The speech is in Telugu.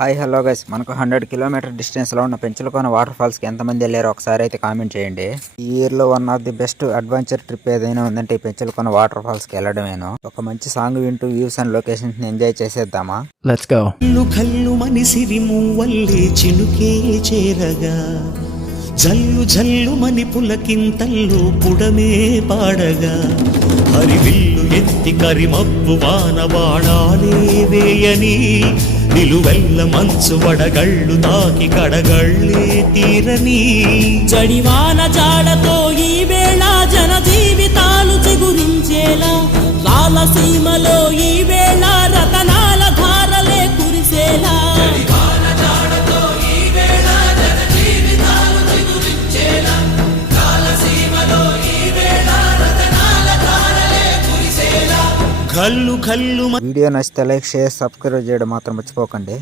Hi hello guys. మనకు హండ్రెడ్ కిలోమీటర్ డిస్టెన్స్లో ఉన్న పెంచులకోన వాటర్ ఫాల్స్కి ఎంతమంది వెళ్ళారో ఒకసారి అయితే కామెంట్ చేయండి. ఈ ఇయర్లో one of the best adventure trip ఏదైనా ఉందంటే ఈ పెంచులకోన వాటర్ ఫాల్స్కి వెళ్ళడమేను. ఒక మంచి సాంగ్ వింటూ వ్యూస్ అండ్ లొకేషన్స్ని ఎంజాయ్ చేసేద్దామా? Let's go. కల్లు కల్లు మనిసిరి మూవల్లే చినుకే చేరగా. జల్లు జల్లు మని పులకింతల్లు పుడమే పాడగా. హరివిల్లు ఎత్తి కరిమబ్బు వాన వాడాలే వేయని నిలువెల్ల మంచు వడగళ్ళు తాకి కడగళ్ళే తీరని జడివాన జాడతో ఈ వేళ జన జీవితాలు చిగురించేలా రాలసీమలో ఈ వీడియో నచ్చితే లైక్ షేర్ సబ్స్క్రైబ్ చేయడం మాత్రం మర్చిపోకండి.